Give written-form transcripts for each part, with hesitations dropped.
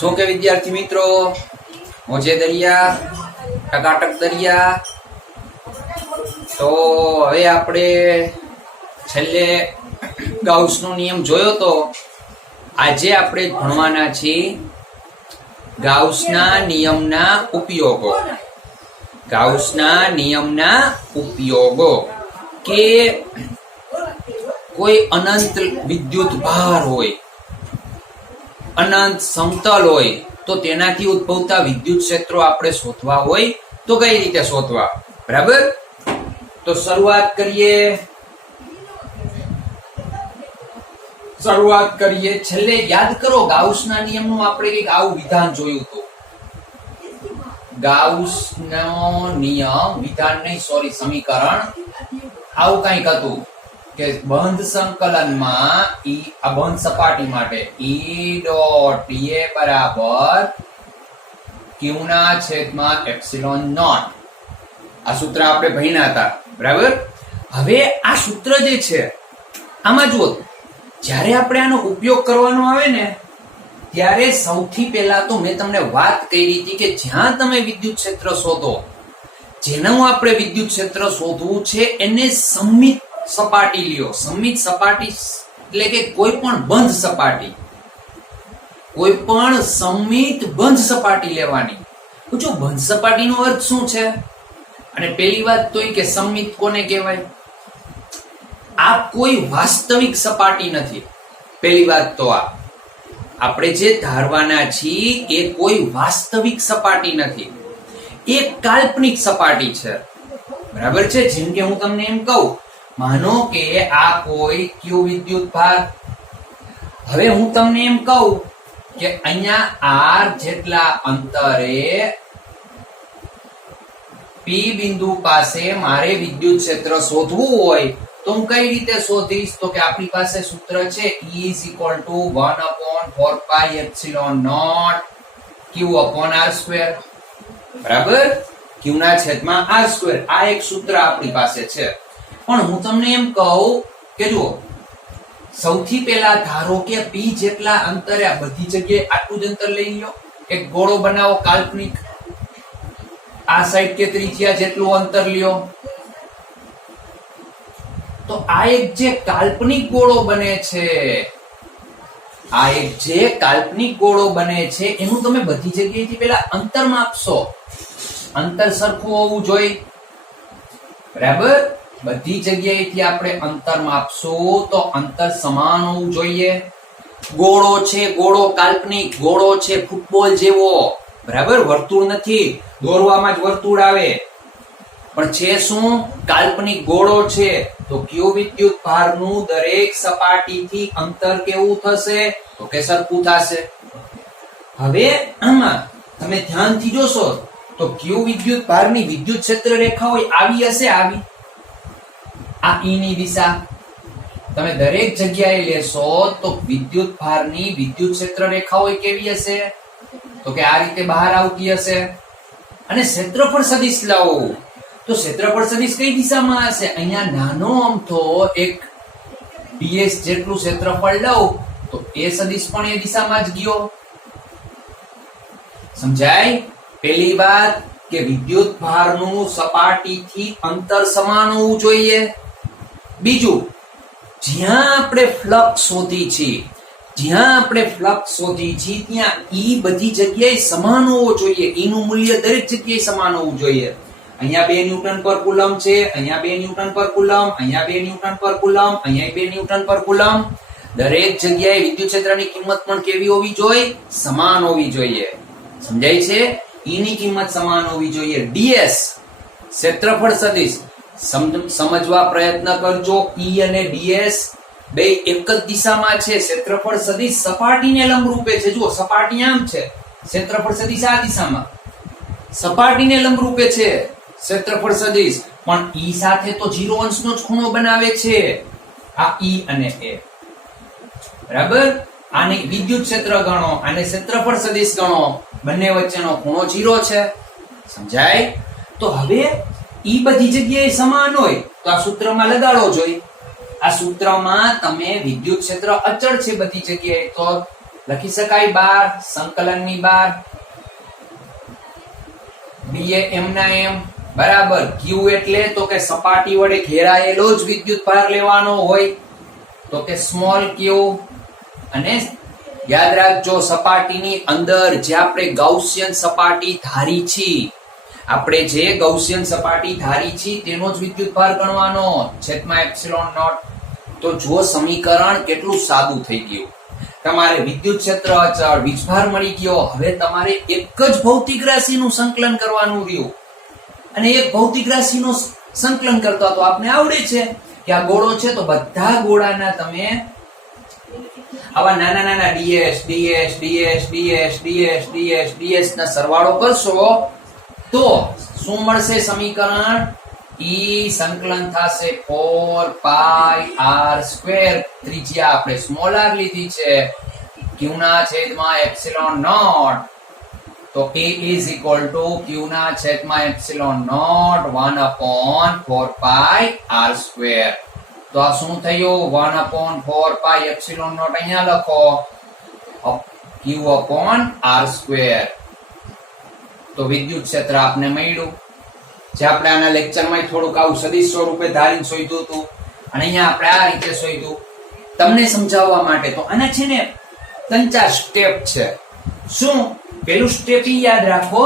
શું કે વિદ્યાર્થી મિત્રો, મોજે દરિયા ટકાટક દરિયા. તો હવે આપણે છેલ્લે ગાઉસનો નિયમ જોયો તો આજે આપણે ભણવાના છીએ ગાઉસના નિયમના ઉપયોગો. ગાઉસના નિયમના ઉપયોગો કે કોઈ અનંત વિદ્યુત ભાર હોય, અનંત સમતલ હોય, તો તેનાથી ઉદ્ભવતા વિદ્યુત ક્ષેત્રો આપણે શોધવા હોય તો કઈ રીતે શોધવા, બરાબર? તો શરૂઆત કરીએ. છેલ્લે યાદ કરો, ગાઉસના નિયમનું આપણે કંઈક આવું વિધાન જોયું હતું. ગાઉસનો નિયમ, વિધાન નહીં, સોરી, સમીકરણ આવું કંઈક હતું કે બંધ સંકલનમાં આ બંધ સપાટી માટે ઈ ડોટ ડીએ બરાબર ક્યુ ના છેદમાં એપ્સિલોન નોટ. આ સૂત્ર આપણે ભણ્યા હતા, બરાબર? હવે આ સૂત્ર જે છે આમાં જુઓ, જ્યારે આપણે આનો ઉપયોગ કરવાનો આવે ને ત્યારે સૌથી પહેલા તો મેં તમને વાત કરી હતી કે જ્યાં તમે વિદ્યુત ક્ષેત્ર શોધો, જેનું આપણે વિદ્યુત ક્ષેત્ર શોધવું છે એને સમમિત સપાટી લ્યો. સમમિત સપાટી એટલે કે કોઈ પણ બંધ સપાટી, કોઈ પણ સમમિત બંધ સપાટી લેવાની. પૂછો, બંધ સપાટીનો અર્થ શું છે? અને પહેલી વાત તો એ કે સમમિત કોને કહેવાય? આ કોઈ વાસ્તવિક સપાટી નથી. પહેલી વાત તો આપણે જે ધારવાના છીએ એ કોઈ વાસ્તવિક સપાટી નથી, એ કાલ્પનિક સપાટી છે, બરાબર છે? જેમ કે હું તમને એમ કહું, માનો કે આ કોઈ ક્યુ વિદ્યુત ભાર. હવે હું તમને એમ કહું કે અહીંયા આર જેટલા અંતરે પી બિંદુ પાસે મારે વિદ્યુત ક્ષેત્ર શોધવું હોય તો હું કઈ રીતે શોધીશ? તો કે આપણી પાસે સૂત્ર છે E is equal to 1/4π∁0 Q/r², બરાબર? Q ના છેદમાં r². આ એક સૂત્ર આપણી પાસે છે. પણ હું તમને એમ કહું કે જુઓ, સૌથી પહેલા ધારો કે P જેટલા અંતરે આ બધી જગ્યાએ આટલું જ અંતર લઈ લો, એક ગોળો બનાવો કાલ્પનિક, આ સાઈડ કે ત્રિજ્યા જેટલું અંતર લ્યો. તો આ એક જે કાલ્પનિક ગોળો બને છે, આ એક જે કાલ્પનિક ગોળો બને છે એનું તમે બધી જગ્યાએથી પહેલા અંતર માપશો. અંતર સરખું હોવું જોઈએ, બરાબર? બધી જગ્યાએથી આપણે અંતર માપશું તો અંતર સમાન હોવું જોઈએ. ગોળો છે, ગોળો કાલ્પનિક ગોળો છે, ફૂટબોલ જેવો, બરાબર? વર્તુળ નથી, દોરવામાં જ વર્તુળ આવે, પણ છે શું? કાલ્પનિક ગોળો છે. તો ક્યુ વિદ્યુત ભારનું દરેક સપાટીથી અંતર કેવું થશે? તો કે સરખું થશે. હવે આમાં તમે ધ્યાનથી જોશો તો ક્યુ વિદ્યુત ભારની વિદ્યુત ક્ષેત્ર રેખા હોય આવી હશે, આવી આ ઈ ની દિશા તમે દરેક જગ્યાએ લેશો તો વિદ્યુત ભારની વિદ્યુત ક્ષેત્ર રેખા હોય કેવી હશે? તો કે આ રીતે બહાર આવતી હશે. અને ક્ષેત્રફળ સદિશ લાવો તો ક્ષેત્રફળ સદિશ કઈ દિશામાં હશે? અહીંયા નાનો અમથો એક ds જેટલું ક્ષેત્રફળ લઉં તો એ સદિશ પણ એ દિશામાં જ ગયો. સમજાય? પહેલી વાત કે વિદ્યુત ભારનું સપાટીથી અંતર સમાન હોવું જોઈએ. બીજું, જ્યાં આપણે ફ્લક્સ શોધી છીએ, ત્યાં ઈ બધી જગ્યાએ સમાન હોવો જોઈએ. ઈ નું મૂલ્ય દરેક જગ્યાએ સમાન હોવું જોઈએ. અહીંયા 2 ન્યૂટન પર કુલમ છે, અહીંયા 2 ન્યૂટન પર કુલમ, અહીંયા 2 ન્યૂટન પર કુલમ, અહીંયા 2 ન્યૂટન પર કુલમ. દરેક જગ્યાએ વિદ્યુત ક્ષેત્રની કિંમત પણ કેવી હોવી જોઈએ? સમાન હોવી જોઈએ. સમજાય છે? ઈ ની કિંમત સમાન હોવી જોઈએ. ds ક્ષેત્રફળ સદિશ સમજવા પ્રયત્ન કરજો. ઈ અને ds બે એક જ દિશામાં છે. ક્ષેત્રફળ સદિશ સપાટીને લંબરૂપે છે. જુઓ, સપાટી આમ છે, ક્ષેત્રફળ સદિશ આ દિશામાં, સપાટીને લંબરૂપે છે ક્ષેત્રફળ સદિશ, પણ ઈ સાથે તો 0 અંશનો જ ખૂણો બનાવે છે. આ ઈ અને એ, બરાબર? આને વિદ્યુત ક્ષેત્ર ગણો, આને ક્ષેત્રફળ સદિશ ગણો, બંને વચ્ચેનો ખૂણો 0 છે. સમજાય? તો હવે ઈ બધી જગ્યાએ સમાન હોય તો આ સૂત્રમાં લગાડો જોઈએ. આ સૂત્રમાં તમે વિદ્યુત ક્ષેત્ર અચળ છે બધી જગ્યાએ તો લખી શકાય બાર, સંકલનની બાર, BA M ના M બરાબર. Q એટલે તો કે સપાટી વડે ઘેરાયેલો જ વિદ્યુત ભાર લેવાનો હોય તો કે સ્મોલ q. અને યાદ રાખજો સપાટીની અંદર જે આપણે ગાઉસિયન સપાટી ધારી છીએ, આપણે જે ગાઉસિયન સપાટી ધારી છીએ તેનો જ વિદ્યુત ભાર ગણવાનો છેદમાં એપ્સિલોન નોટ. તો જો સમીકરણ કેટલું સાદું થઈ ગયું. તમારે વિદ્યુત ક્ષેત્ર અચળ, વીજભાર મળી ગયો. હવે તમારે એક જ ભૌતિક રાશિનું સંકલન કરવાનું રહ્યું. અને એક ભૌતિક રાશિનું સંકલન કરતા તો આપને આવડે છે કે આ ગોળો છે તો બધા ગોળાના તમે આવા નાના નાના ds ds ds ds ds ds ds ના સરવાળો કરશો તો શું મળશે સમીકરણ? E સંકલન થશે 4 પાઈ r². ત્રિજ્યા આપણે સ્મોલ r લીધી છે, q ના છેદમાં એપ્સિલોન નોટ. તો A is equal to q ના છેદમાં એપ્સિલોન નોટ 1/4 પાઈ r². તો આ શું થયું? 1/4 પાઈ એપ્સિલોન નોટ અહીંયા લખો, q/r². તો વિદ્યુત ક્ષેત્ર આપને મળ્યું જે આપણે આના લેક્ચરમાં થોડુંક આવું સદિશ સ્વરૂપે ધારીને શોધ્યું હતું અને અહીંયા આપણે આ રીતે શોધ્યું તમને સમજાવવા માટે. તો આના છે ને 3-4 સ્ટેપ છે. શું? પેલું સ્ટેપ યાદ રાખો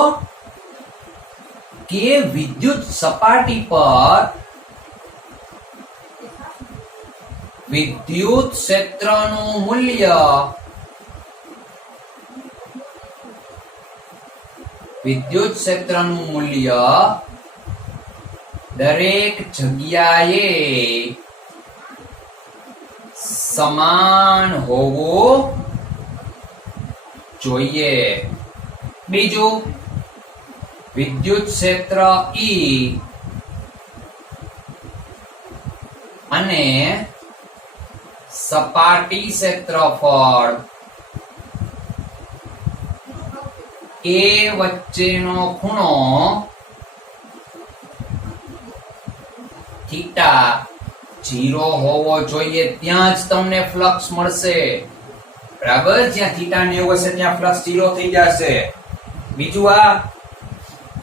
કે વિદ્યુત સપાટી પર વિદ્યુત ક્ષેત્રનું મૂલ્ય દરેક જગ્યાએ સમાન હોવું જોઈએ. બીજું, વિદ્યુત ક્ષેત્ર E અને સપાટી ક્ષેત્રફળ એ વચ્ચેનો ખૂણો થીટા 0 હોવો જોઈએ. ત્યાં જ તમને ફ્લક્સ મળશે. બરાબર, જ્યાં થીટા 90 હશે ત્યાં ફ્લક્સ 0 થઈ જશે. બીજું આ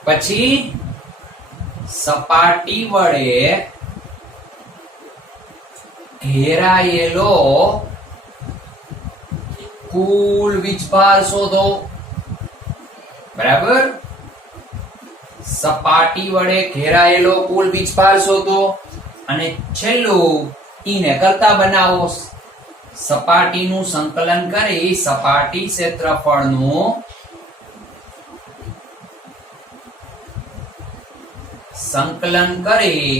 પછી સપાટી વડે ઘેરાયેલો કુલ વીજભાર શોધો. બરાબર, સપાટી વડે ઘેરાયેલો કુલ વીજભાર શોધો. અને છેલ્લું ઈને કરતા બનાવો. સપાટીનું સંકલન કરી સપાટી ક્ષેત્રફળનું સંકલન કરી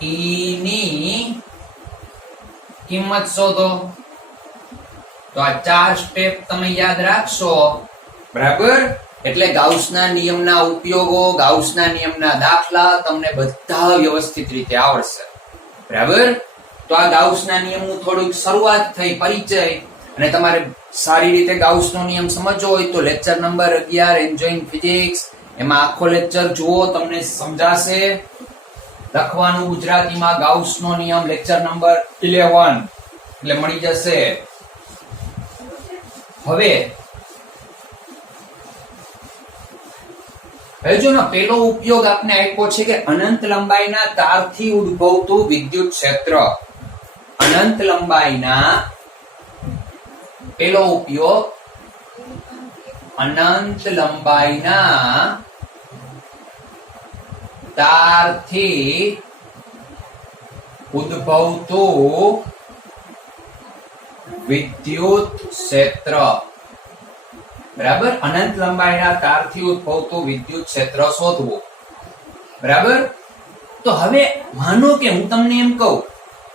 E ની કિંમત શોધો. તો આ 4 સ્ટેપ તમે યાદ રાખશો. બરાબર, એટલે ગાઉસના નિયમના ઉપયોગો, ગાઉસના નિયમના દાખલા તમને બધા વ્યવસ્થિત રીતે આવડશે. બરાબર, તો આ ગાઉસના નિયમનું થોડુંક શરૂઆત થઈ, પરિચય. અને તમારે સારી રીતે ગાઉસનો નિયમ સમજવો હોય તો લેક્ચર નંબર 11 એન્જોયિંગ ફિઝિક્સ, એમાં આખો લેક્ચર જુઓ, તમને સમજાશે. લખવાનું ગુજરાતીમાં ગાઉસનો નિયમ લેક્ચર નંબર 11 એટલે મળી જશે. હવે જો ને પેલો ઉપયોગ આપને આપ્યો છે કે અનંત લંબાઈના તારથી ઉદ્ભવતું વિદ્યુત ક્ષેત્ર. અનંત લંબાઈના પેલો ઉપયોગ અનંત લંબાઈના તારથી ઉદ્ભવતું વિદ્યુત ક્ષેત્ર. બરાબર, અનંત લંબાઈના તારથી ઉદ્ભવતું વિદ્યુત ક્ષેત્ર શોધવું. બરાબર, તો હવે માનો કે હું તમને એમ કહું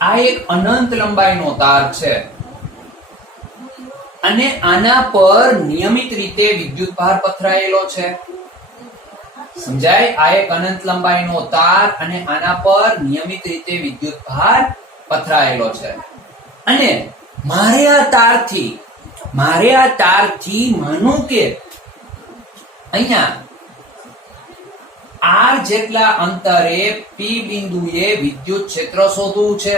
આ એક અનંત લંબાઈનો તાર છે અને આના પર નિયમિત રીતે વિદ્યુત ભાર પથરાયેલો છે. સમજાય? આ એક અનંત લંબાઈનો તાર અને આના પર નિયમિત રીતે વિદ્યુત ભાર પથરાયેલો છે. અને મારે આ તારથી માનો કે અહીંયા r જેટલા અંતરે P બિંદુએ વિદ્યુત ક્ષેત્ર શોધવું છે.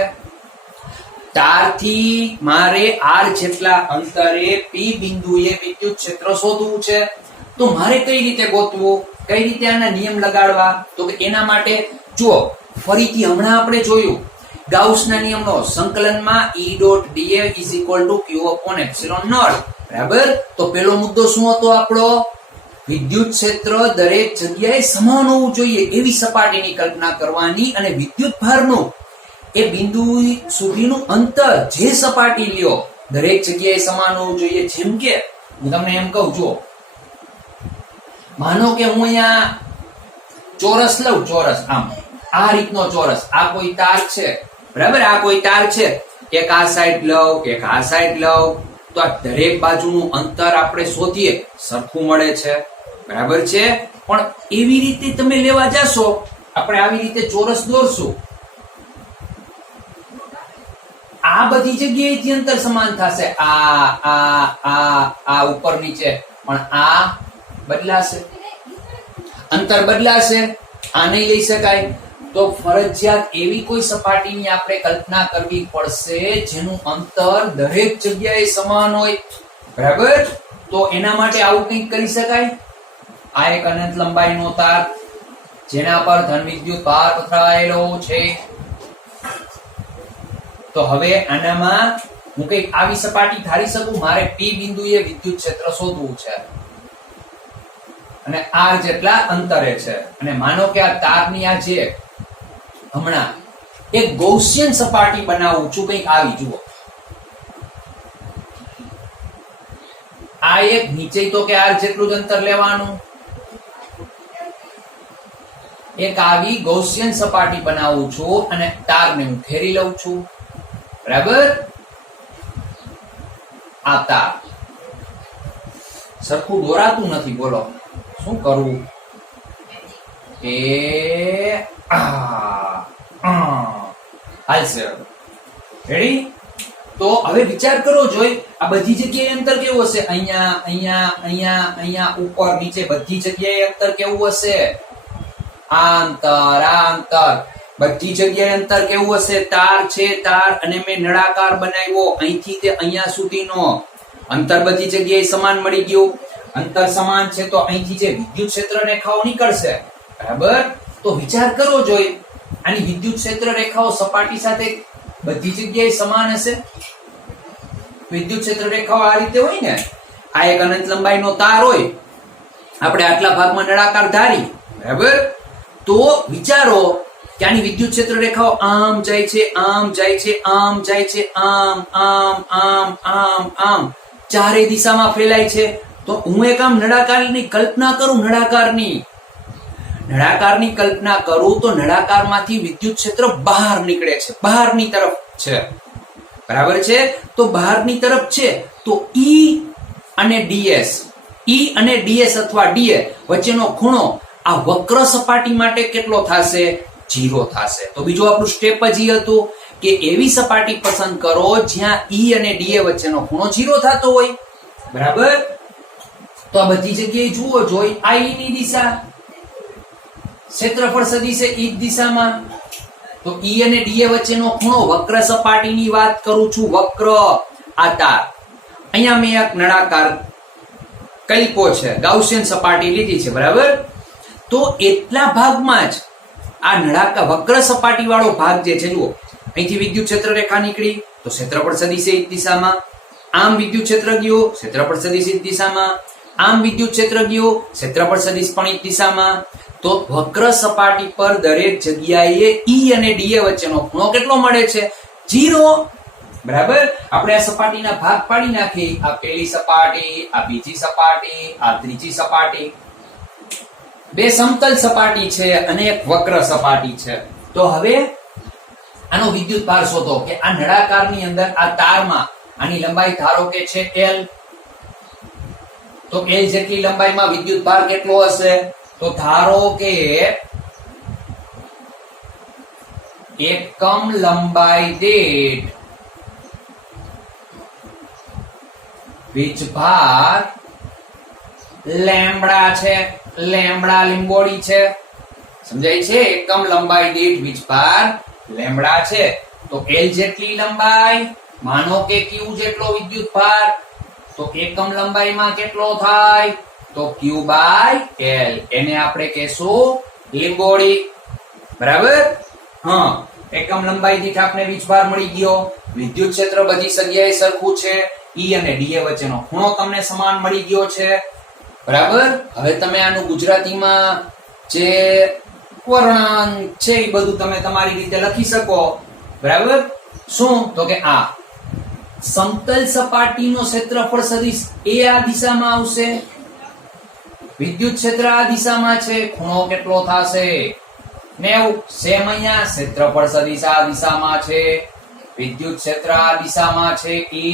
તારથી મારે r જેટલા અંતરે p બિંદુએ વિદ્યુત ક્ષેત્ર શોધવું છે. તો મારે કઈ રીતે ગોતવું, કઈ રીતે આના નિયમ લગાડવા? તો કે એના માટે જુઓ, ફરીથી હમણાં આપણે જોયું ગાઉસના નિયમનો સંકલનમાં E dot dA is equal to Q upon epsilon naught. બરાબર. તો પેલો મુદ્દો શું હતો આપણો? વિદ્યુત ક્ષેત્ર દરેક જગ્યાએ સમાન હોવું જોઈએ એવી સપાટીની કલ્પના કરવાની, અને વિદ્યુત ભારનું એ બિંદુ સુધીનું અંતર જે સપાટી લ્યો દરેક જગ્યાએ સમાન હોવું જોઈએ. જેમ કે હું તમને એમ કહું, જુઓ, માનો કે હું અહીંયા ચોરસ લઉં, ચોરસ આમ આ રીતનો ચોરસ, આ કોઈ તાર છે, બરાબર, આ કોઈ તાર છે, એક આ સાઈડ લઉં, એક આ સાઈડ લઉં, તો આ દરેક બાજુનું અંતર આપણે શોધીએ સરખું મળે છે, બરાબર છે. પણ એવી રીતે તમે લેવા જશો, આપણે આવી રીતે ચોરસ દોરશું, આ બધી જગ્યાએથી અંતર સમાન થશે, આ ઉપર નીચે, પણ આ બદલાશે, અંતર બદલાશે, આ નહીં લઈ શકાય. તો ફરજિયાત એવી કોઈ સપાટીની આપણે કલ્પના કરવી પડશે જેનું અંતર દરેક જગ્યાએ સમાન હોય, બરાબર. તો એના માટે આવું કંઈક કરી શકાય. આ એક અનંત લંબાઈનો તાર જેના પર ધન વિદ્યુત ભાર પથરાયેલો છે. તો હવે આનામાં હું કંઈક આવી સપાટી ધારી શકું, મારે P બિંદુએ વિદ્યુત ક્ષેત્ર શોધવું છે અને r જેટલા અંતરે છે, અને માનો કે આ તારની આ જે હમણાં એક ગૌસિયન સપાટી બનાવું છું, કંઈક આવી, જુઓ, આ એક નીચે તો કે r જેટલું જ અંતર લેવાનું, એક આવી ગૌસિયન સપાટી બનાવું છું અને તારને હું ફેરી લઉં છું, બરાબર. આ તાર સરખું દોરાતું નથી, બોલો શું કરવું? એ હાલશે, રેડી? તો હવે વિચાર કરો, જોઈ આ બધી જગ્યાએ અંતર કેવું હશે? અહીંયા અહીંયા અહીંયા અહીંયા ઉપર નીચે બધી જગ્યાએ અંતર કેવું હશે? આ અંતર બધી જગ્યાએ અંતર કેવું હશે? તાર છે, તાર, અને મેં નળાકાર બનાવ્યો, અહીંથી તે અહીંયા સુધીનો અંતર બધી જગ્યાએ સમાન મળી ગયું. અંતર સમાન છે તો અહીંથી જે વિદ્યુત ક્ષેત્ર રેખાઓ નીકળશે, બરાબર. તો વિચાર કરો, જોઈ આની વિદ્યુત ક્ષેત્ર રેખાઓ સપાટી સાથે બધી જગ્યાએ સમાન હશે. વિદ્યુત ક્ષેત્ર રેખાઓ આ રીતે હોય ને, આ એક અનંત લંબાઈનો તાર હોય, આપણે આટલા ભાગમાં નળાકાર ધારી, બરાબર. તો વિચારો કે આની વિદ્યુત ક્ષેત્ર રેખાઓ આમ જાય છે, આમ જાય છે, આમ જાય છે, આમ આમ આમ આમ આમ ચારે દિશામાં ફેલાય છે. તો હું એક આમ નળાકારની કલ્પના કરું, નળાકારની કલ્પના કરું તો નળાકારમાંથી વિદ્યુત ક્ષેત્ર બહાર નીકળે છે, બહારની તરફ છે, બરાબર છે. તો બહારની તરફ છે તો E અને ds અથવા dA વચ્ચેનો ખૂણો આ વક્ર સપાટી માટે કેટલો થશે? 0 થશે. તો બીજું આપણું સ્ટેપ જ હતું કે એવી સપાટી પસંદ કરો જ્યાં E અને dA વચ્ચેનો ખૂણો 0 થતો હોય, બરાબર. તો આ બધી જગ્યાએ જુઓ, જોઈ આ E ની દિશા, ક્ષેત્રફળ સદિશ છે E દિશામાં, તો E અને dA વચ્ચેનો ખૂણો વક્ર સપાટીની વાત કરું છું, વક્ર આ તાર. અહીંયા મેં એક નળાકાર કલ્પો છે, ગાઉસિયન સપાટી લીધી છે, બરાબર. તો એટલા ભાગમાં જ આ નળાકાર વક્ર સપાટી વાળો ભાગ જે છે, જુઓ અહીંથી વિદ્યુત ક્ષેત્ર રેખા નીકળી તો ક્ષેત્રફળ સદિશ એ દિશામાં, આમ વિદ્યુત ક્ષેત્ર ગયો ક્ષેત્રફળ સદિશ એ દિશામાં, આમ વિદ્યુત ક્ષેત્ર ગયો ક્ષેત્રફળ સદિશ પણ એ દિશામાં. તો વક્ર સપાટી પર દરેક જગ્યાએ E અને dA વચ્ચેનો ખૂણો કેટલો મળે છે? 0, બરાબર. આપણે આ સપાટીના ભાગ પાડી નાખી, આ પહેલી સપાટી, આ બીજી સપાટી, આ ત્રીજી સપાટી, બે સમતલ સપાટી છે અને એક વક્ર સપાટી છે. તો હવે આનો વિદ્યુત ભાર શોધો કે આ નળાકારની અંદર આ તારમાં આની લંબાઈ ધારો કે છે L, તો L જેટલી લંબાઈમાં વિદ્યુત ભાર કેટલો હશે? તો ધારો કે એકમ લંબાઈ દીઠ વીજભાર લેમ્બડા છે, લેમ્બડા લીંબોડી છે, સમજાય છે? એકમ લંબાઈ દીઠ વીજભાર લેમ્બડા છે. તો L જેટલી લંબાઈ, માનો કે Q જેટલો વિદ્યુત ભાર, તો એકમ લંબાઈમાં કેટલો થાય? તો Q by L. એને આપણે કહેશું લીંબોળી. બરાબર? હા, એકમ લંબાઈ દીઠ આપણે વીજભાર મળી ગયો. વિદ્યુત ક્ષેત્ર બધી જગ્યાએ સરખું છે. E અને dA વચ્ચેનો ખૂણો તમને સમાન મળી ગયો છે. બરાબર? હવે તમે આનું ગુજરાતીમાં જે વર્ણન છે એ બધું તમે તમારી રીતે લખી શકો. બરાબર? શું? તો કે આ સમતલ સપાટીનો ક્ષેત્રફળ સદિશ એ આ દિશામાં આવશે, વિદ્યુત ક્ષેત્ર આ દિશામાં છે, ખૂણો કેટલો થશે? 90. સેમ અહીંયા ક્ષેત્રફળ સદિશ આ દિશામાં છે, વિદ્યુત ક્ષેત્ર આ દિશામાં છે E,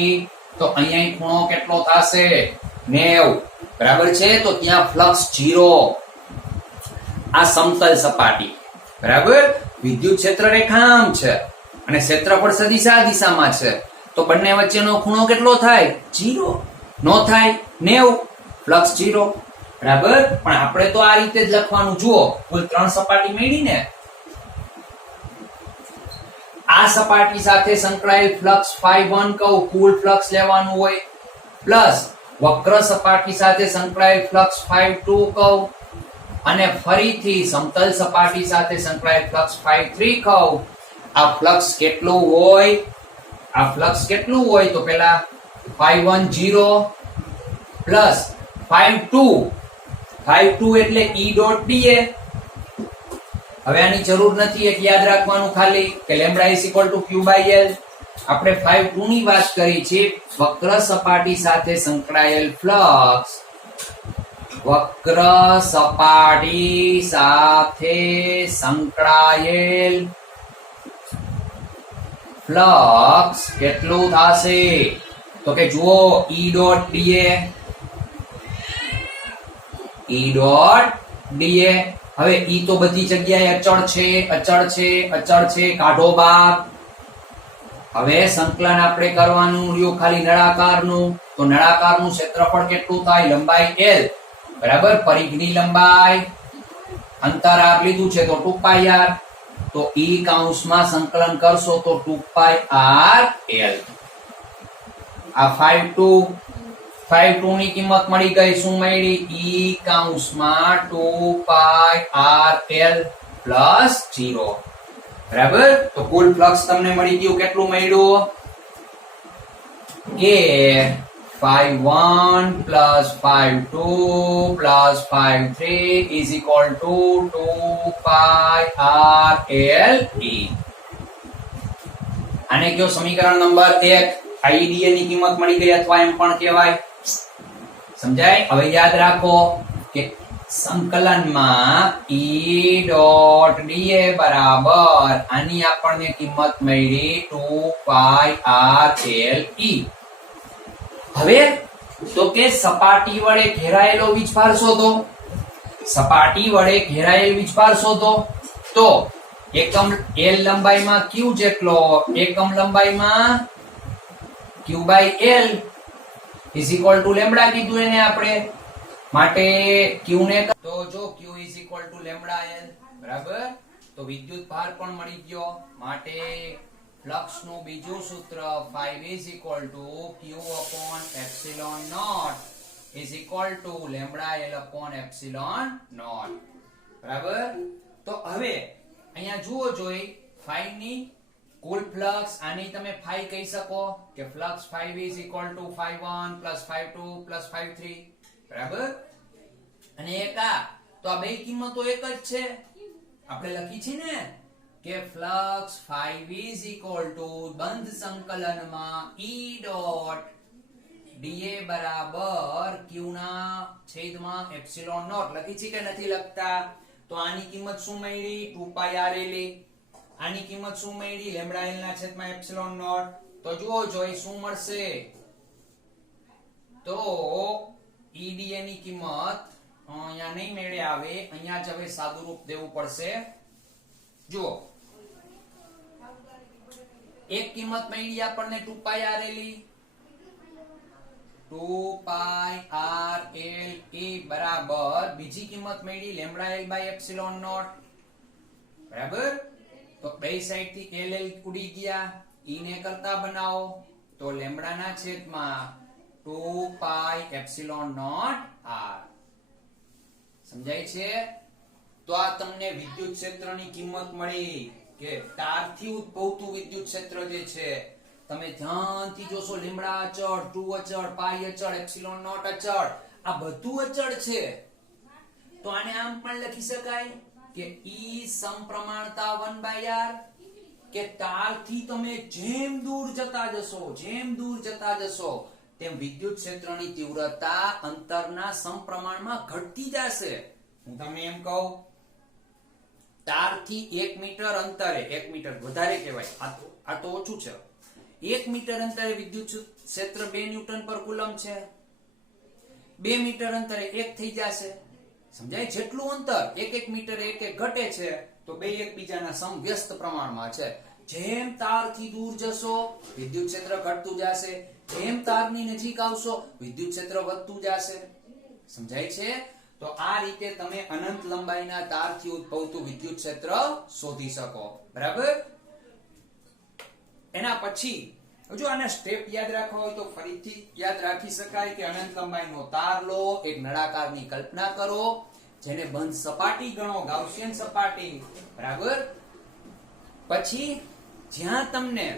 તો અહીંયા ખૂણો કેટલો થશે? 90. બરાબર છે? તો ત્યાં ફ્લક્સ 0. આ સમતલ સપાટી. બરાબર? વિદ્યુત ક્ષેત્ર રેખા આમ છે અને ક્ષેત્રફળ સદિશ આ દિશામાં છે, તો બંને વચ્ચેનો ખૂણો કેટલો થાય? 0. નો થાય? 90. ફ્લક્સ 0. બરાબર? પણ આપણે તો આ રીતે જ લખવાનું. જુઓ, કુલ 3 સપાટી મળી ને. આ સપાટી સાથે સંકળાયેલ ફ્લક્સ ϕ1 કહું, કુલ ફ્લક્સ લેવાનું હોય, પ્લસ વક્ર સપાટી સાથે સંકળાયેલ ફ્લક્સ ϕ2 કહું, અને ફરીથી સમતલ સપાટી સાથે સંકળાયેલ ફ્લક્સ ϕ3 કહું. આ ફ્લક્સ કેટલું હોય? આ ફ્લક્સ કેટલું હોય? તો પેલા ϕ1 0 પ્લસ ϕ2 એટલે E ડોટ dA. હવે આની જરૂર નથી, એક યાદ રાખવાનું ખાલી કે lambda is equal to Q by L. આપણે ϕ2 ની વાત કરી છે. વક્ર સપાટી સાથે સંકળાયેલ ફ્લક્સ, વક્ર સપાટી સાથે સંકળાયેલ ફ્લક્સ કેટલું થશે? તો કે જુઓ E dot dA, E dot dA. હવે E તો બધી જગ્યાએ અચળ છે, કાઢો બાર. હવે સંકલન આપણે કરવાનું રહ્યું ખાલી નળાકારનું. તો નળાકારનું ક્ષેત્રફળ કેટલું થાય? લંબાઈ L. બરાબર? પરિઘની લંબાઈ, અંતર આર લીધું છે તો 2πr. તો E કૌંસમાં સંકલન કરશો તો 2πr L. આ ϕ2 ની કિંમત મળી ગઈ. શું મળી? E કૌંસમાં 2πr L પ્લસ 0. બરાબર? તો કુલ ફ્લક્સ તમને મળી ગયું. કેટલું મળ્યું? કે ϕ1 plus ϕ2 plus ϕ3 is equal to 2πr L E. આને કયો સમીકરણ નંબર 1. આઈડીએ ની કિંમત મળી ગઈ, અથવા એમ પણ કહેવાય. સમજાય? હવે યાદ રાખો કે સંકલનમાં E ડોટ dA બરાબર આની આપણને કિંમત મળી 2πr L E. હવે તો કે સપાટી વડે ઘેરાયેલો વીજભાર શોધો. સપાટી વડે ઘેરાયેલ વીજભાર શોધો. તો એકમ L લંબાઈમાં Q જેટલો, એકમ લંબાઈમાં Q by L is equal to lambda કીધું એને આપણે. માટે Q ને તો જો Q is equal to lambda L. બરાબર? તો વિદ્યુત ભાર પણ મળી ગયો. માટે ફ્લક્સ નું બીજું સૂત્ર phi is equal to Q upon epsilon naught is equal to lambda L upon epsilon naught. બરાબર? તો હવે અહીંયા જુઓ જોઈ phi ની કુલ ફ્લક્સ, આની તમે phi કહી શકો કે flux phi is equal to phi1 plus phi2 plus phi3. બરાબર? અને એક આ તો આ બે કિંમતો એક જ છે. આપણે લખી છે ને કે flux phi is equal to બંધ સંકલનમાં E ડોટ dA બરાબર q ના છેદમાં એપ્સિલોન નોટ. લખી છે કે નથી લખતા? તો આની કિંમત શું મળી? 2πr L. આની કિંમત શું મળી? લેમ્બડા L ના છેદમાં એપ્સિલોન નોટ. તો જુઓ જોઈ શું મળશે? તો EDA ની કિંમત અહીંયા નહીં મેળે આવે, અહીંયા જ હવે સાદું રૂપ દેવું પડશે. જુઓ એક કિંમત મળી આપણને 2πr L. 2πr L બરાબર બીજી કિંમત મળી lambda L by epsilon naught. બરાબર? તો બે સાઈડ થી એલ એલ ઉડી ગયા, ઈ ને કરતા બનાવો તો લેમ્બડા ના છેદમાં 2 પાઈ એપ્સિલોન નોટ આર. સમજાય છે? તો આ તમને વિદ્યુત ક્ષેત્રની કિંમત મળી કે તારથી ઉદ્ભવતું વિદ્યુત ક્ષેત્ર જે છે, તમે ધ્યાનથી જોશો લેમ્બડા અચળ, 2 અચળ, પાઈ અચળ, એપ્સિલોન નોટ અચળ, આ બધું અચળ છે. તો આને આમ પણ લખી શકાય કે ઈ સમપ્રમાણતા 1/r, કે તારથી તમે જેમ દૂર જતા જશો તેમ વિદ્યુત ક્ષેત્રની તીવ્રતા અંતરના સમપ્રમાણમાં ઘટતી જશે. હું તમને એમ કહું, તારથી 1 મીટર અંતરે, 1 મીટર વધારે કહેવાય, આ તો ઓછું છે, 1 મીટર અંતરે વિદ્યુત ક્ષેત્ર 2 ન્યૂટન પર કુલમ છે. 2 મીટર અંતરે 1 થઈ જશે. સમજાય? જેટલું અંતર 1 મીટરે 1 ઘટે છે તો બે એકબીજાના સમવ્યસ્ત પ્રમાણમાં છે. જેમ તારથી દૂર જશો વિદ્યુત ક્ષેત્ર ઘટતું જશે, જેમ તારની નજીક આવશો વિદ્યુત ક્ષેત્ર વધતું જશે. સમજાય છે? તો આ રીતે તમે અનંત લંબાઈના તારથી ઉદ્ભવતું વિદ્યુત ક્ષેત્ર શોધી શકો. બરાબર? એના પછી જો આના સ્ટેપ યાદ રાખવા હોય તો ફરીથી યાદ રાખી શકાય કે અનંત લંબાઈનો તાર લો, એક નળાકારની કલ્પના કરો, જેને બંધ સપાટી ગણો, ગાઉસિયન સપાટી. બરાબર? પછી જ્યાં તમને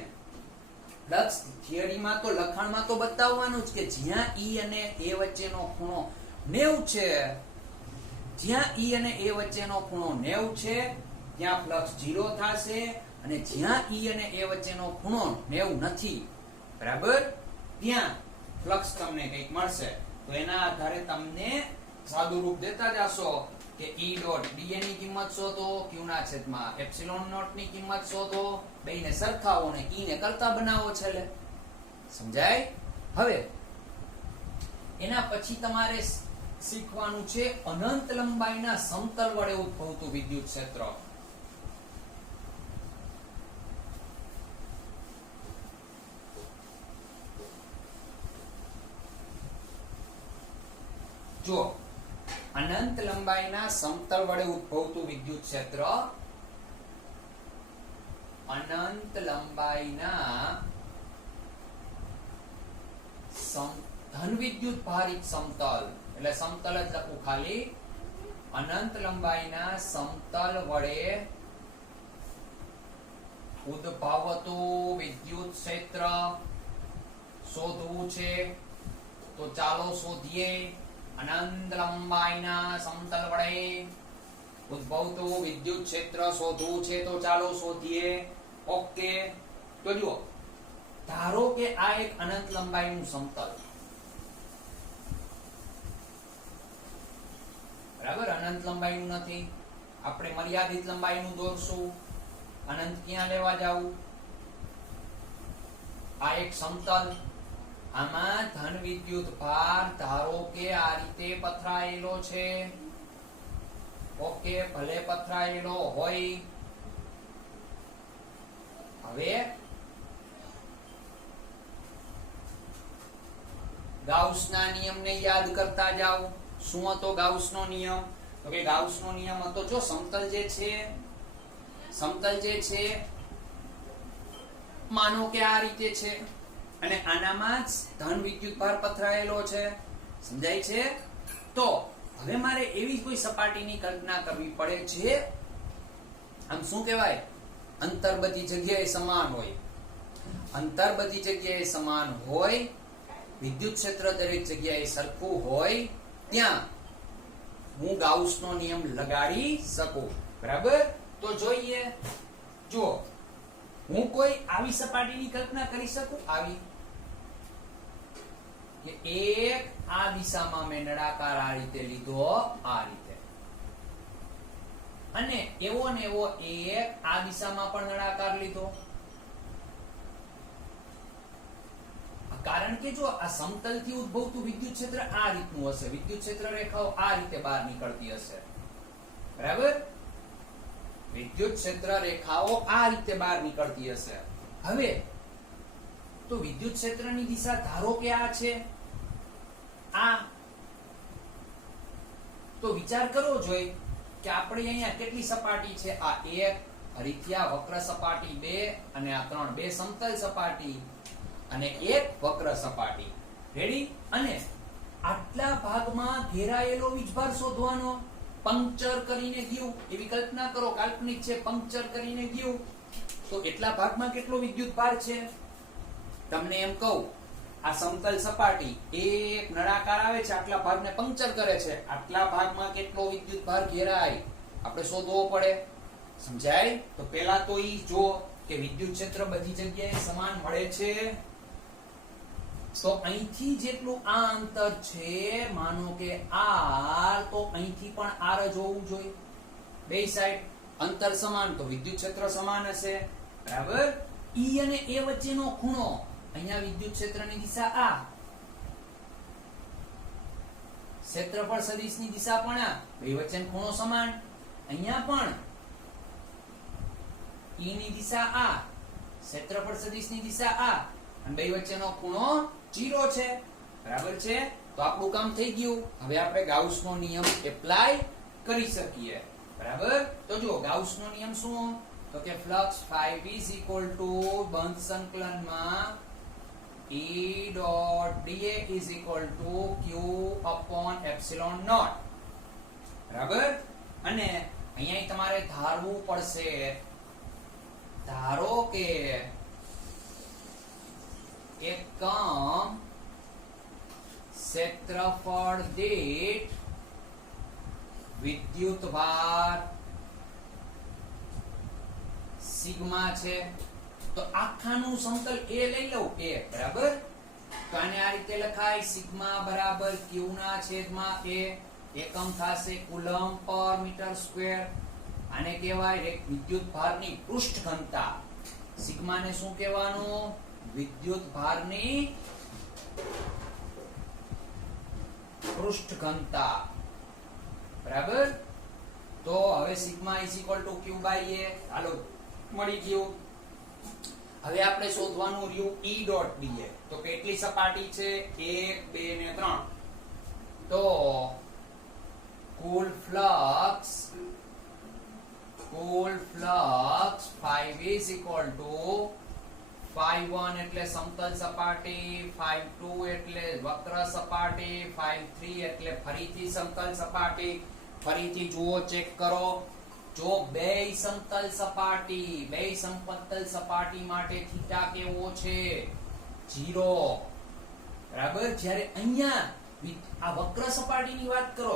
ફ્લક્સ થિયરીમાં તો લખાણમાં તો બતાવવાનું જ કે જ્યાં ઈ અને એ વચ્ચેનો ખૂણો 90 છે, જ્યાં ઈ અને એ વચ્ચેનો ખૂણો 90 છે ત્યાં ફ્લક્સ 0 થશે, અને જ્યાં ઈ અને એ વચ્ચેનો ખૂણો 90 નથી, બરાબર, ત્યાં ફ્લક્સ તમને કંઈક મળશે. તો એના આધારે તમને સાદું રૂપ દેતા જશો કે ઈ ડોટ ડીએ ની કિંમત શોધો, ક્યુ ના છેદમાં એપ્સિલોન નોટ ની કિંમત શોધો, બેયને સરખાવો ને ઈ ને કરતા બનાવો છેલ્લે. સમજાય? હવે એના પછી તમારે શીખવાનું છે અનંત લંબાઈના સમતલ વડે ઉદ્ભવતું વિદ્યુત ક્ષેત્ર. જો અનંત લંબાઈના સમતલ વડે ઉદ્ભવતું વિદ્યુત ક્ષેત્ર, અનંત લંબાઈના ધન વિદ્યુત ભારિત સમતલ, એટલે સમતલ જ લખું ખાલી, અનંત લંબાઈના સમતલ વડે ઉદ્ભવતું વિદ્યુત ક્ષેત્ર શોધવું છે. તો ચાલો શોધીએ. અનંત લંબાઈના સમતલ વડે ઉદ્ભવતું વિદ્યુત ક્ષેત્ર શોધવું છે, તો ચાલો શોધીએ. ઓકે, તો જુઓ, ધારો કે આ એક અનંત લંબાઈનું સમતલ, બરાબર, અનંત લંબાઈનું નથી, આપણે મર્યાદિત લંબાઈનું દોરશું. અનંત ક્યાં લેવા જાવું? આ એક સમતલ, આમાં ધન વિદ્યુત ભાર ધારો કે આ રીતે પથરાયેલો છે. ઓકે, ભલે પથરાયેલો હોય. હવે ગાઉસના નિયમને યાદ કરતા જાઓ. શું હતો ગાઉસનો નિયમ? તો કે ગાઉસનો નિયમ હતો, જો સમતલ જે છે માનો કે આ રીતે છે અને આનામાં જ ધન વિદ્યુત ભાર પથરાયેલો છે. સમજાય છે? તો હવે મારે એવી કોઈ સપાટીની કલ્પના કરવી પડે જે આમ શું કહેવાય, અંતર બધી જગ્યાએ સમાન હોય. અંતર બધી જગ્યાએ સમાન હોય, વિદ્યુત ક્ષેત્ર દરેક જગ્યાએ સરખું હોય, ત્યાં હું ગાઉસનો નિયમ લગાડી શકું. બરાબર? તો જોઈએ. જો હું કોઈ આવી સપાટીની કલ્પના કરી શકું, આવી કે એક આ દિશામાં મેં નળાકાર આ રીતે લીધો, આ રીતે, અને એવો ને એવો એક આ દિશામાં પણ નળાકાર લીધો. કારણ કે જો આ સમતલથી ઉદ્ભવતું વિદ્યુત ક્ષેત્ર આ રીતનું હશે, વિદ્યુત ક્ષેત્ર રેખાઓ આ રીતે બહાર નીકળતી હશે. બરાબર? વિદ્યુત ક્ષેત્ર રેખાઓ આ રીતે બહાર નીકળતી હશે. હવે તો વિદ્યુત ક્ષેત્રની દિશા ધારો કે આ છે, આ, તો વિચાર કરવો જોઈએ કે આપણે અહીંયા કેટલી સપાટી છે, આ 1 ફરીથી આ વક્ર સપાટી 2 અને આ 3 બે સમતલ સપાટી અને એક વક્ર સપાટી. રેડી? અને આટલા ભાગમાં ઘેરાયેલો વીજભાર શોધવાનો. પંક્ચર કરીને ગયું એવી કલ્પના કરો, કાલ્પનિક છે, પંક્ચર કરીને ગયું તો એટલા ભાગમાં કેટલો વિદ્યુત ભાર છે? તમને એમ કહું, આ સમતલ સપાટી એક નળાકાર આવે છે, આટલા ભાગને પંક્ચર કરે છે, આટલા ભાગમાં કેટલો વિદ્યુત ભાર ઘેરાય આપણે શોધવો પડે. સમજાય? તો પહેલા તો ઈ જો કે વિદ્યુત ક્ષેત્ર બધી જગ્યાએ સમાન મળે છે. તો અહીંથી જેટલું આ અંતર છે, માનો કે r, તો અહીંથી પણ r જ હોવું જોઈએ. બે સાઈડ અંતર સમાન તો વિદ્યુત ક્ષેત્ર સમાન હશે. બરાબર? E અને A વચ્ચેનો ખૂણો, અહીંયા વિદ્યુત ક્ષેત્રની દિશા આ, ક્ષેત્રફળ સદિશની દિશા પણ આ, બે વચ્ચેનો ખૂણો સમાન. અહીંયા પણ E ની દિશા આ, ક્ષેત્રફળ સદિશની દિશા આ, અને બે વચ્ચેનો ખૂણો 0 છે. બરાબર છે? તો આપણું કામ થઈ ગયું. હવે આપણે ગાઉસનો નિયમ એપ્લાય કરી શકીએ. બરાબર? તો જો ગાઉસનો નિયમ શું? તો કે ફ્લક્સ ϕ is equal to બંધ સંકલનમાં E dot dA is equal to Q upon epsilon naught. બરાબર? અને અહીંયા તમારે ધારવું પડશે, ધારો કે એકમ ક્ષેત્રફળ દીઠ વિદ્યુત ભાર સિગ્મા છે. તો આખાનું સમતલ A લઈ લઉં, A. બરાબર? તો આને આ રીતે લખાય, સિગ્મા બરાબર Q ના છેદમાં A. એકમ થશે કુલમ્બ પર મીટર સ્ક્વેર. આને કહેવાય વિદ્યુત ભારની પૃષ્ઠ ઘનતા. સિગ્માને શું કહેવાનું? વિદ્યુત ભારની પૃષ્ઠ ઘનતા. બરાબર? તો હવે sigma is equal to Q by A. હાલો, મળી ગયું. હવે આપણે શોધવાનું રહ્યું E ડોટ dA. તો કેટલી સપાટી છે? 1, 2 ને 3. તો કુલ ફ્લક્સ ϕ is equal to ϕ1 એટલે સમતલ સપાટી, ϕ2 એટલે વક્ર સપાટી, ϕ3 એટલે ફરીથી સમતલ સપાટી. ફરીથી જુઓ, ચેક કરો. જો બે સમતલ સપાટી માટે થીટા કેવો છે? 0. બરાબર? જ્યારે અહીંયા આ વક્ર સપાટીની વાત કરો,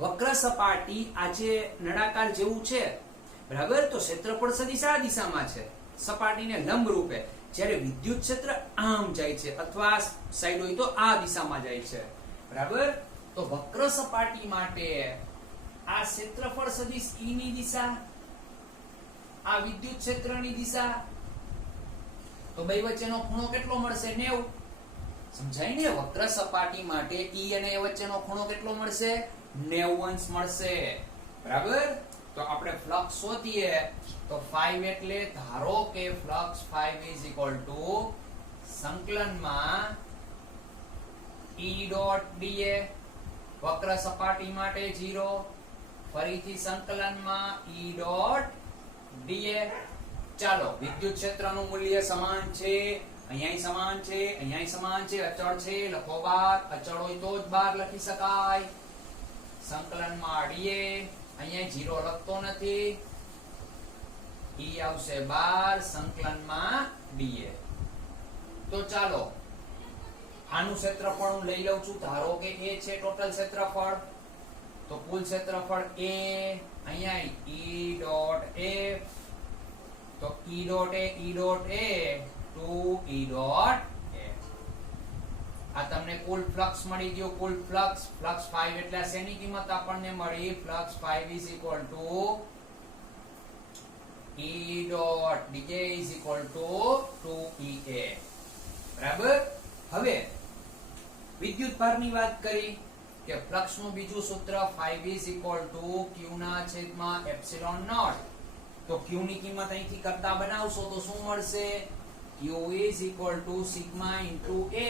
વક્ર સપાટી આજે નળાકાર જેવું છે. બરાબર? તો ક્ષેત્રફળ સદિશ આ દિશામાં છે, સપાટીને લંબ રૂપે. જ્યારે વિદ્યુત ક્ષેત્ર આમ જાય છે, અથવા સાઈડ હોય તો આ દિશામાં જાય છે. બરાબર? તો વક્ર સપાટી માટે આ ક્ષેત્રફળ સદિશ E ની દિશા, આ વિદ્યુત ક્ષેત્રની દિશા, તો બે વચ્ચેનો ખૂણો કેટલો મળશે? 90. સમજાય ને? વક્ર સપાટી માટે E અને A વચ્ચેનો ખૂણો કેટલો મળશે? 90 અંશ મળશે. બરાબર? તો આપણે ફ્લક્સ શોધીએ. તો ϕ એટલે ધારો કે ફ્લક્સ ϕ is equal to સંકલનમાં E dot dA. વક્ર સપાટી માટે 0. ફરીથી સંકલનમાં E dot dA. ચાલો, વિદ્યુત ક્ષેત્રનું મૂલ્ય સમાન છે, અહીંયાય સમાન છે, અહીંયાય સમાન છે, અચળ છે, લખો 12. અચળ હોય તો જ 12 લખી શકાય. સંકલનમાં dA, અહીંયા 0 લખતો નથી, E આવશે 12 સંકલનમાં dA. તો ચાલો આનું ક્ષેત્રફળ હું લઈ લઉં છું. ધારો કે A છે ટોટલ ક્ષેત્રફળ, તો કુલ ક્ષેત્રફળ A, અહીંયા E ડોટ A, તો E dot A to E dot A. આ તમને કુલ ફ્લક્સ મળી ગયો. કુલ ફ્લક્સ ϕ એટલે શેની કિંમત આપણને મળી? Flux ϕ is equal to E dot dA is equal to 2EA. બરાબર? હવે વિદ્યુત ભારની વાત કરી કે ફ્લક્સનું બીજું સૂત્ર ϕ is equal to Q ના છેદમાં એપ્સિલોન નોટ. તો Q ની કિંમત અહીંથી કરતા બનાવશો તો શું મળશે? Q is equal to sigma into A.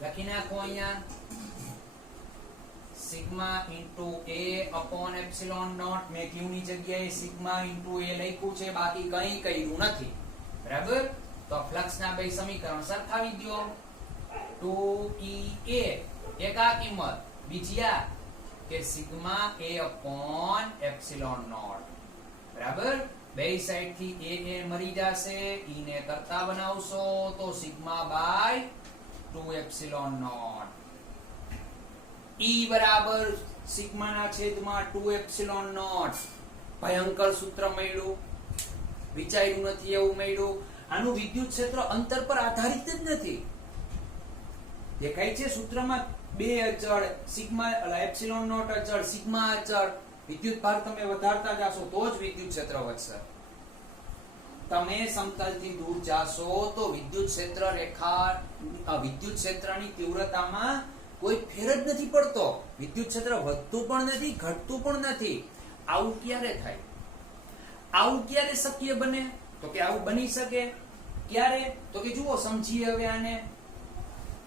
લખી નાખો અહીંયા, sigma into a upon epsilon naught. મેં q ની જગ્યાએ સિગ્મા ઇન્ટુ a લખ્યું છે, બાકી કંઈ કર્યું નથી. બરાબર? તો ફ્લક્સના બે સમીકરણ સરખાવી દો. 2ea એક આ કિંમત, બીજી આ કે sigma a upon epsilon naught. બરાબર? બે સાઈડ થી a મરી જશે, e ને કરતા બનાવશો તો sigma by 2 epsilon naught. E બરાબર સિગ્મા ના છેદમાં 2 એપ્સિલોન નોટ. ભયંકર સૂત્ર મળ્યું, વિચાર્યું નથી એવું મળ્યું. આનું વિદ્યુત ક્ષેત્ર અંતર પર આધારિત જ નથી. દેખાય છે સૂત્રમાં બે અચળ, સિગ્મા એપ્સિલોન નોટ અચળ, સિગ્મા અચળ. વિદ્યુત ભાર તમે વધારતા જાશો તો જ વિદ્યુત ક્ષેત્ર વધશે. તમે સમતલથી દૂર જાશો તો વિદ્યુત ક્ષેત્ર રેખા વિદ્યુત ક્ષેત્રની તીવ્રતામાં કોઈ ફેર જ નથી પડતો. વિદ્યુત ક્ષેત્ર વધતું પણ નથી, ઘટતું પણ નથી. આવું ક્યારે થાય? આવું ક્યારે શક્ય બને? તો કે આવું બની શકે ક્યારે? તો કે જુઓ, સમજીએ હવે આને.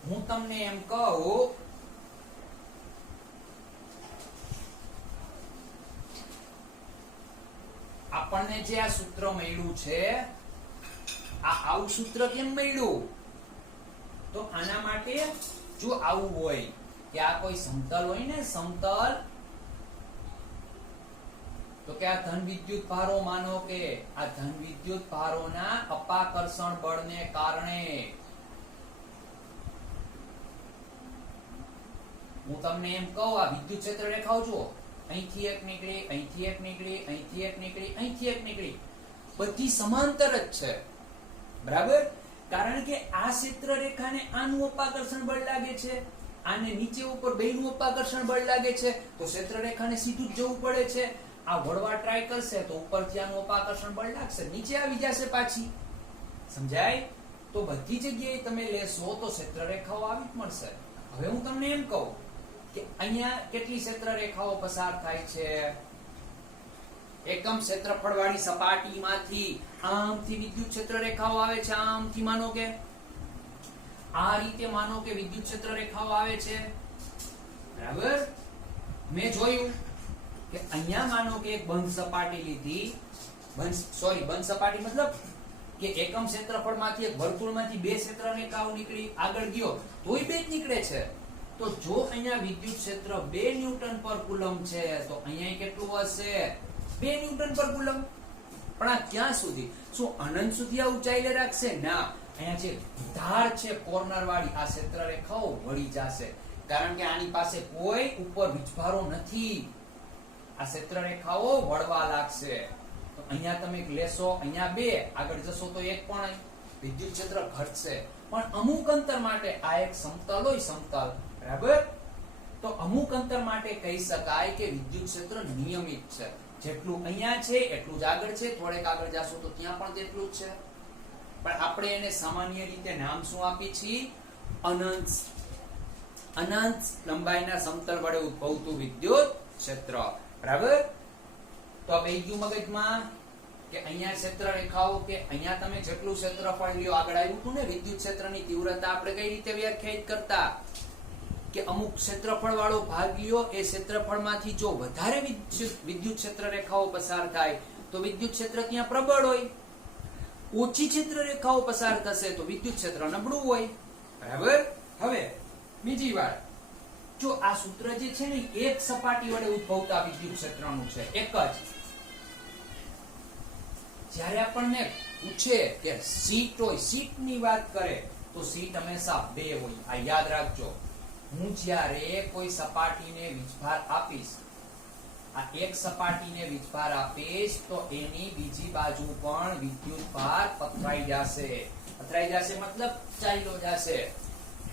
હું તમને એમ કહું, આપણને જે આ સૂત્ર મળ્યું છે, આવું સૂત્ર કેમ મળ્યું? તો આના માટે જો આવું હોય કે આ કોઈ સમતલ હોય ને, સમતલ, તો કે આ ધન વિદ્યુત ભારો, માનો કે આ ધન વિદ્યુત ભારોના અપાકર્ષણ બળને કારણે હું તમને એમ કહું, આ વિદ્યુત ક્ષેત્ર રેખાઓ જુઓ, અહીંથી એક નીકળી, અહીંથી એક નીકળી, અહીંથી એક નીકળી, અહીંથી એક નીકળી, બધી સમાંતર જ છે. બરાબર? કારણ કે આ ક્ષેત્ર રેખાને આનું અપાકર્ષણ બળ લાગે છે, આને નીચે ઉપર બેયનું અપાકર્ષણ બળ લાગે છે, તો ક્ષેત્ર રેખાને સીધું જ જવું પડે છે. આ વળવા ટ્રાય કરશે તો ઉપરથી આનું અપાકર્ષણ બળ લાગશે, નીચે આવી જશે પાછી. સમજાય? તો બધી જગ્યાએ તમે લેશો તો ક્ષેત્ર રેખાઓ આવી જ મળશે. હવે હું તમને એમ કહું કે અહીંયા કેટલી ક્ષેત્ર રેખાઓ પસાર થાય છે? એકમ ક્ષેત્રફળ વાળી સપાટીમાંથી આમથી વિદ્યુત ક્ષેત્ર રેખાઓ આવે છે, આમથી માનો કે આ રીતે માનો કે વિદ્યુત ક્ષેત્ર રેખાઓ આવે છે. બરાબર? મેં જોયું કે અહીંયા માનો કે એક બંધ સપાટી લીધી, બંધ સપાટી મતલબ કે એકમ ક્ષેત્રફળમાંથી એક વર્તુળમાંથી બે ક્ષેત્ર રેખાઓ નીકળી, આગળ ગયો તોય બે જ નીકળે છે. તો જો અહીંયા વિદ્યુત ક્ષેત્ર 2 ન્યૂટન પર કુલમ્બ છે, તો અહીંયા કેટલું હશે? 2 ન્યૂટન પર કુલમ્બ. પણ આ ક્યાં સુધી? શું અનંત સુધી આ ઊંચાઈ રાખશે? ના. અહીંયા જે ધાર છે કોર્નર વાળી, આ ક્ષેત્ર રેખાઓ વળી જશે, કારણ કે આની પાસે કોઈ ઉપર વીજભારો નથી. આ ક્ષેત્ર રેખાઓ વળવા લાગશે. તો અહીંયા તમે લેશો, અહીંયા 2, આગળ જશો તો 1 પણ વિદ્યુત ક્ષેત્ર ઘટશે. પણ અમુક અંતર માટે આ એક સમતલ હોય, સમતલ. બરાબર? તો અમુક અંતર માટે કહી શકાય કે વિદ્યુત ક્ષેત્ર નિયમિત છે. જેટલું અહીંયા છે એટલું જ આગળ છે, થોડેક આગળ જાશો તો ત્યાં પણ તેટલું જ છે. પણ આપણે એને સામાન્ય રીતે નામ શું આપી છીએ? અનંત. અનંત લંબાઈના સમતલ વડે ઉદ્ભવતું વિદ્યુત ક્ષેત્ર. બરાબર? તો આ બે ગયું મગજમાં કે અહીંયા ક્ષેત્ર રેખાઓ, કે અહીંયા તમે જેટલું ક્ષેત્રફળ લ્યો, આગળ આવ્યું હતું ને વિદ્યુત ક્ષેત્રની તીવ્રતા આપણે કઈ રીતે વ્યાખ્યાયિત કરતા કે અમુક ક્ષેત્રફળ વાળો ભાગ લ્યો, એ ક્ષેત્રફળમાંથી જો વધારે વિદ્યુત ક્ષેત્ર રેખાઓ પસાર થાય તો વિદ્યુત ક્ષેત્ર ત્યાં પ્રબળ હોય, ઓછી ક્ષેત્ર રેખાઓ પસાર થશે તો વિદ્યુત ક્ષેત્ર નબળું હોય. બરાબર? હવે બીજી વાત, જો આ સૂત્ર જે છે ને એક સપાટી વડે ઉદ્ભવતા વિદ્યુત ક્ષેત્રનું છે, એક જ. જ્યારે આપણને પૂછે કે શીટ હોય, શીટની વાત કરે તો શીટ હંમેશા 2 હોય. આ યાદ રાખજો. હું જ્યારે કોઈ સપાટીને વીજભાર આપીશ, આ એક સપાટીને વીજભાર આપીશ તો એની બીજી બાજુ પણ વિદ્યુત ભાર પથરાઈ જશે. પથરાઈ જશે મતલબ ચાલ્યો જશે.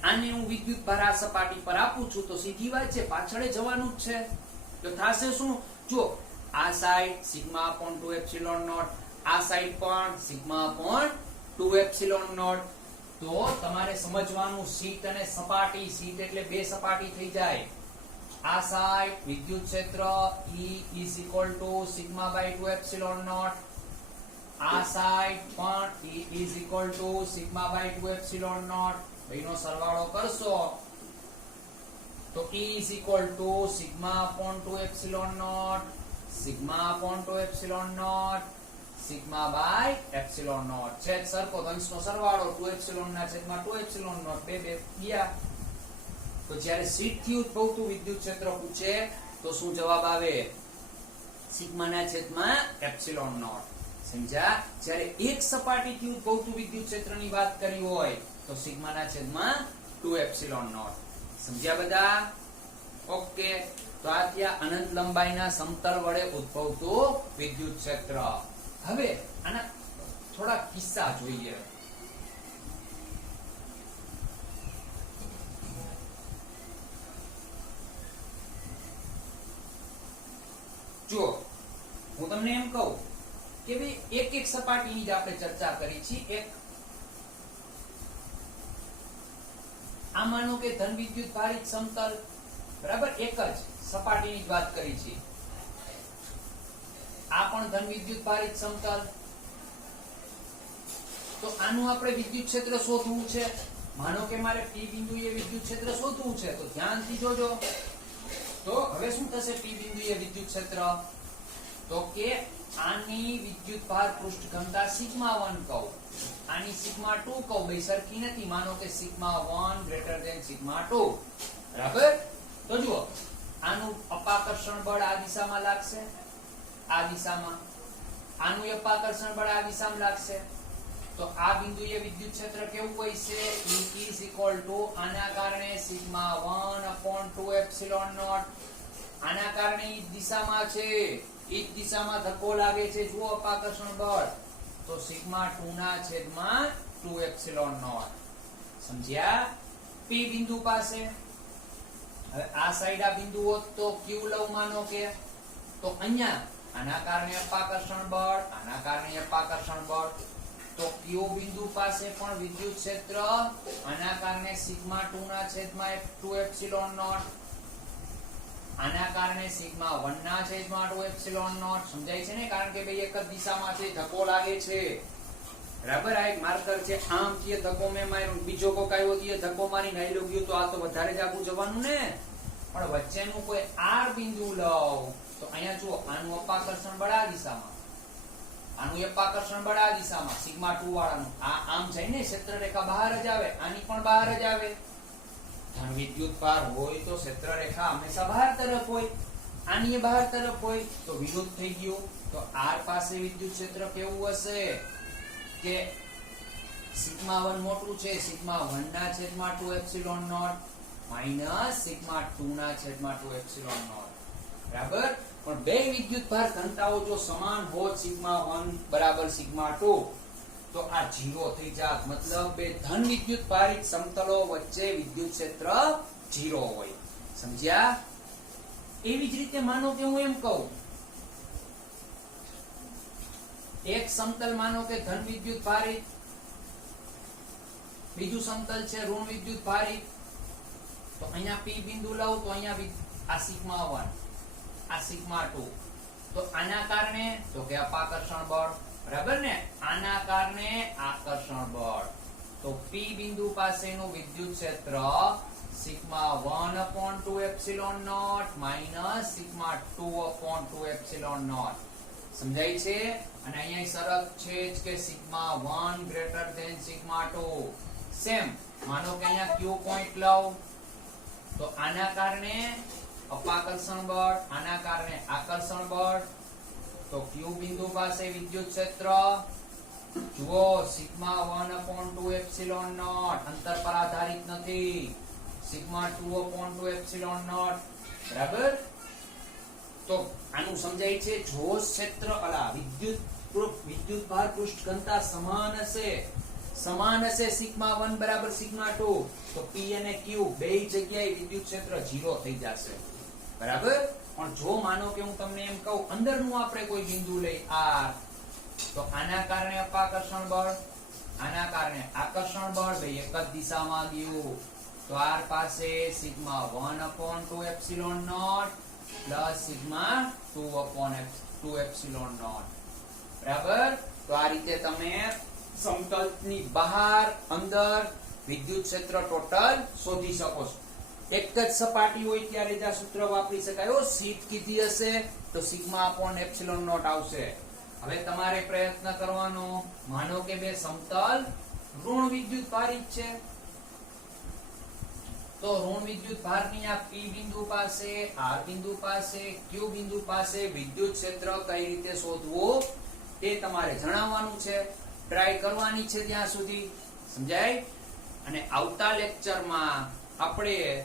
આને હું વિદ્યુત ભાર આ સપાટી પર આપું છું તો સીધી વાત છે, પાછળ જવાનું જ છે. તો થાશે શું? જો આ side sigma upon 2 epsilon naught, આ સાઈડ પણ સિગ્મા અપોન 2 એપ્સિલોન નોટ. તો તમારે સમજવાનું શીટ અને સપાટી, શીટ એટલે 2 સપાટી થઈ જાય. આ સાઈડ વિદ્યુત ક્ષેત્ર E is equal to sigma by 2 epsilon naught. આ સાઈડ પણ E is equal to sigma by 2 epsilon naught. બેનો સરવાળો કરશો તો E is equal to sigma upon 2 epsilon naught, sigma upon 2 epsilon naught, sigma by epsilon naught. છેદ સરખો તો અંશનો સરવાળો 2 epsilon ના છેદમાં 2 epsilon naught બે ગયા. તો જ્યારે શીટ થી ઉદ્ભવતું વિદ્યુત ક્ષેત્ર પૂછે તો શું જવાબ આવે? સિગ્મા ના છેદમાં એપ્સિલોન નોટ. સમજ્યા? જ્યારે એક સપાટીથી ઉદ્ભવતું વિદ્યુત ક્ષેત્રની વાત કરી હોય તો સિગ્મા ના છેદમાં 2 એપ્સિલોન નોટ. સમજ્યા બધા? ઓકે. તો આ ત્યાં અનંત લંબાઈના સમતલ વડે ઉદ્ભવતું વિદ્યુત ક્ષેત્ર. હવે આના થોડા કિસ્સા જોઈએ. જો હું તમને એમ કહું કે ભાઈ એક સપાટીની જ આપણે ચર્ચા કરી છે. એક આ માનો કે ધન વિદ્યુત ભારિત સમતલ, બરાબર, એક જ સપાટીની જ વાત કરી છે. આ પણ ધન વિદ્યુત ભારિત સમતલ. તો આનું આપણે વિદ્યુત ક્ષેત્ર શોધવું છે. માનો કે મારે P બિંદુએ વિદ્યુત ક્ષેત્ર શોધવું છે તો ધ્યાનથી જોજો. તો હવે શું થશે? P બિંદુએ વિદ્યુત ક્ષેત્ર તો કે આની વિદ્યુત ભાર પૃષ્ઠ ઘનતા સિગ્મા 1 કહું, આની સિગ્મા 2 કહું, બે સરખી નથી. માનો કે સિગ્મા 1 ગ્રેટર ધેન સિગ્મા 2, બરાબર. તો જુઓ, આનું અપાકર્ષણ બળ આ દિશામાં લાગશે, આ દિશામાં. આનું અપાકર્ષણ બળ આ દિશામાં લાગશે. તો આ બિંદુએ વિદ્યુત ક્ષેત્ર કેવું હોય છે? E is equal to આના કારણે સિગ્મા 1 upon 2 એપ્સિલોન નોટ. આના કારણે ઈ દિશામાં છે, ઈ દિશામાં ધક્કો લાગે છે. જુઓ અપાકર્ષણ બળ. તો સિગ્મા 2 ના છેદમાં 2 એપ્સિલોન નોટ. સમજ્યા? P બિંદુ પાસે હવે આ સાઈડ આ બિંદુ હોત તો Q લઉં માનો કે, તો અહીંયા આના કારણે અપાકર્ષણ બળ, આના કારણે અપાકર્ષણ બળ. તો Q બિંદુ પાસે પણ વિદ્યુત ક્ષેત્ર આના કારણે સિગ્મા 2 ના છેદમાં 2 એપ્સિલોન નોટ, આના કારણે સિગ્મા 1 ના છેદમાં 2 એપ્સિલોન નોટ. સમજાય છે ને? કારણ કે બે એક જ દિશામાં છે, ધક્કો લાગે છે, બરાબર. આ એક માર્કર છે. આમ કે ધક્કો મે માર્યો, બીજો કોક આવ્યો કે ધક્કો મારીને આઈલો ગયો તો આ તો વધારે જ આગળ જવાનું ને. પણ વચ્ચેનું કોઈ R બિંદુ લઉં તો અહીંયા જુઓ, આનું અપાકર્ષણ બળ આ દિશામાં, આનું અપાકર્ષણ બળ આ દિશામાં, સિગ્મા 2 વાળાનું. આ આમ જઈને ક્ષેત્ર રેખા બહાર જ આવે, આની પણ બહાર જ આવે. ધન વિદ્યુત ભાર હોય તો ક્ષેત્ર રેખા હંમેશા બહાર તરફ હોય, આની બહાર તરફ હોય. તો વિરુદ્ધ થઈ ગયું. તો R પાસે વિદ્યુત ક્ષેત્ર કેવું હશે કે સિગ્મા 1 મોટું છે, સિગ્મા 1 ના છેદમાં 2 એપ્સિલોન નોટ માઈનસ સિગ્મા 2 ના છેદમાં 2 એપ્સિલોન નોટ, બરાબર. પણ બે વિદ્યુત ભાર ઘનતાઓ જો સમાન હોય, સિગ્મા 1 બરાબર સિગ્મા 2, તો આ 0 થઈ જાત. મતલબ બે ધન વિદ્યુત ભારિત સમતલો વચ્ચે વિદ્યુત ક્ષેત્ર 0 હોય. સમજ્યા? એવી જ રીતે માનો કે હું એમ કહું, એક સમતલ માનો કે ધન વિદ્યુત ભારિત, બીજું સમતલ છે ઋણ વિદ્યુત ભારિત. તો અહીંયા P બિંદુ લઉં તો અહીંયા આ સિગ્મા 1, આ સિગ્મા 2. તો આના કારણે તો કે અપાકર્ષણ બળ, બરાબર ને. આના કારણે આકર્ષણ બળ. તો P બિંદુ પાસેનું વિદ્યુત ક્ષેત્ર sigma 1 upon 2 epsilon naught minus sigma 2 upon 2 epsilon naught. સમજાય છે? અને અહીંયા શરત છે કે sigma 1 greater than sigma 2. Same માનો કે અહીંયા Q પોઈન્ટ લઉં તો આના કારણે અપાકર્ષણ બળ, આના કારણે આકર્ષણ બળ. તો Q બિંદુ પાસે વિદ્યુત ક્ષેત્ર જુઓ સિગ્મા 1 upon 2 એપ્સિલોન નોટ, અંતર પર આધારિત નથી, સિગ્મા 2 upon 2 એપ્સિલોન નોટ, બરાબર. તો આનું સમજાય છે? જો ક્ષેત્ર વિદ્યુત ભાર પૃષ્ઠ ઘનતા સમાન હશે સિગ્મા 1 બરાબર સિગ્મા 2, તો P અને Q બે જગ્યાએ વિદ્યુત ક્ષેત્ર 0 થઈ જશે, બરાબર. પણ જો માનો કે હું તમને એમ કહું અંદરનું આપણે કોઈ બિંદુ લઈ R, તો આના કારણે અપાકર્ષણ બળ, આના કારણે આકર્ષણ બળ બે એક જ દિશામાં ગયું. તો R પાસે sigma 1 upon 2 epsilon naught plus sigma 2 upon 2 epsilon naught, બરાબર. તો આ રીતે તમે સમતલની બહાર અંદર વિદ્યુત ક્ષેત્ર ટોટલ શોધી શકો છો. એક જ સપાટી હોય ત્યારે જ આ સૂત્ર વાપરી શકાય. શીટ કીધી હશે તો સિગ્મા અપોન એપ્સિલોન નોટ આવશે. હવે તમારે પ્રયત્ન કરવાનો. માનો કે બે સમતલ ઋણ વિદ્યુત ભારિત છે, તો ઋણ વિદ્યુત ભારની આ P બિંદુ પાસે, R બિંદુ પાસે, Q બિંદુ પાસે વિદ્યુત ક્ષેત્ર કઈ રીતે શોધવું તે તમારે જણાવવાનું છે. ટ્રાય કરવાની છે ત્યાં સુધી. સમજાય? અને આવતા લેક્ચરમાં આપણે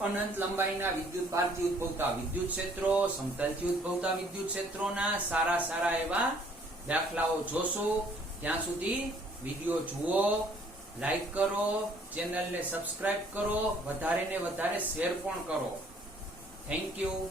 અનંત લંબાઈના વિદ્યુત ભારથી ઉદ્ભવતા વિદ્યુત ક્ષેત્રો, સમતલથી ઉદ્ભવતા વિદ્યુત ક્ષેત્રોના સારા એવા દાખલાઓ જોશું. ત્યાં સુધી વિડિયો જુઓ, લાઈક કરો, ચેનલને સબસ્ક્રાઇબ કરો, વધારે ને વધારે શેર પણ કરો. Thank you.